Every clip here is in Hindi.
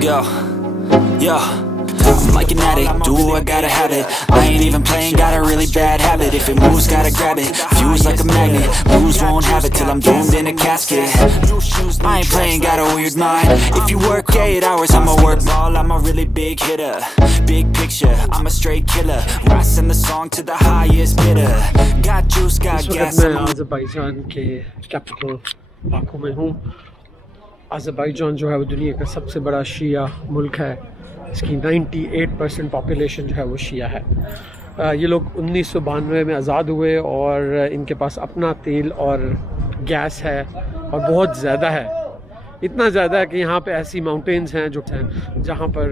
go. Yo, I'm like an addict, do I gotta have it. I ain't even playing, got a really bad habit. If it moves, gotta grab it, fuse like a magnet. Lose, won't have it till I'm doomed in a casket. I ain't playing, got a weird mind. If you work 8 hours, I'ma work ball. I'm a really big hitter, big picture, I'm a straight killer. Rising the song to the highest bidder. Got juice, got gas. मैं अज़रबैजान के कैपिटल बाकू में हूँ। अज़रबैजान जो है वो दुनिया का सबसे बड़ा शिया मुल्क है। इसकी 98% पॉपुलेशन जो है वो शिया है। ये लोग 1992 में आज़ाद हुए और इनके पास अपना तेल और गैस है और बहुत ज़्यादा है। इतना ज़्यादा है कि यहाँ पे ऐसी माउंटेन्स हैं जो जहाँ पर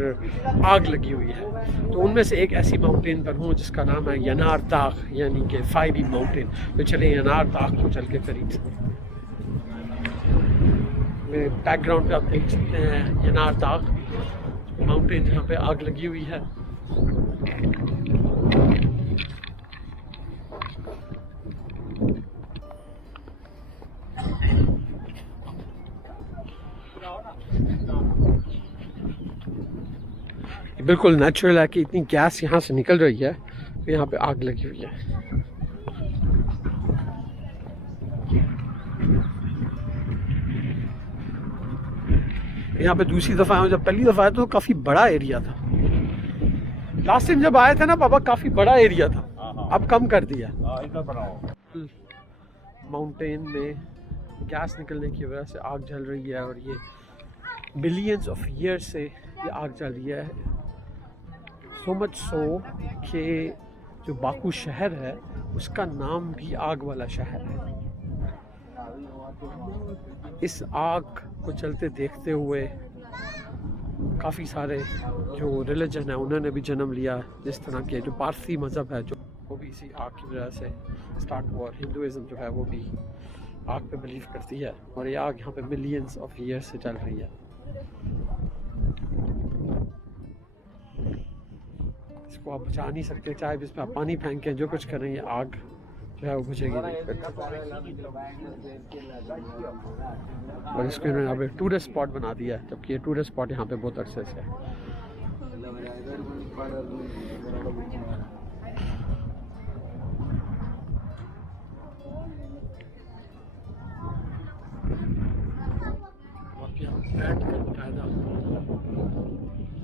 आग लगी हुई है। तो उनमें से एक ऐसी माउंटेन पर हूँ जिसका नाम है यनारदाग, यानी कि फायरी माउंटेन। तो चले यनारदाग को चल के करीब से मेरे बैकग्राउंड पे आप देख सकते हैं यनारदाग माउंटेन जहाँ पे आग लगी हुई है। बिल्कुल नेचुरल है कि इतनी गैस यहाँ से निकल रही है, तो यहाँ पे आग लगी हुई है। यहाँ पे दूसरी दफ़ा आया, जब पहली दफ़ा आया तो काफ़ी बड़ा एरिया था। लास्ट टाइम जब आए थे ना बाबा, काफ़ी बड़ा एरिया था, अब कम कर दिया। माउंटेन में गैस निकलने की वजह से आग जल रही है और ये मिलियंस ऑफ ईयर से ये आग जल रही है। सो मच सो कि जो बाकू शहर है उसका नाम भी आग वाला शहर है। इस आग को चलते देखते हुए काफ़ी सारे जो रिलीजन है उन्होंने भी जन्म लिया। जिस तरह के जो पारसी मज़हब है जो वो भी इसी आग की वजह से स्टार्ट हुआ। हिंदुज़म जो है वो भी आग पे बिलीव करती है और ये आग यहाँ पे मिलियंस ऑफ ईयर से चल रही है। इसको आप बचा नहीं सकते, चाहे इसमें आप पानी फेंकें, जो कुछ करें, ये आग जो है वो बुझेगी नहीं। और इसको इन्होंने यहाँ पे टूरिस्ट स्पॉट बना दिया है, जबकि ये टूरिस्ट स्पॉट यहाँ पे बहुत अरसे से है। आप यहाँ बैठ कर बाकायदा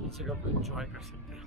इस जगह को एंजॉय कर सकते हैं।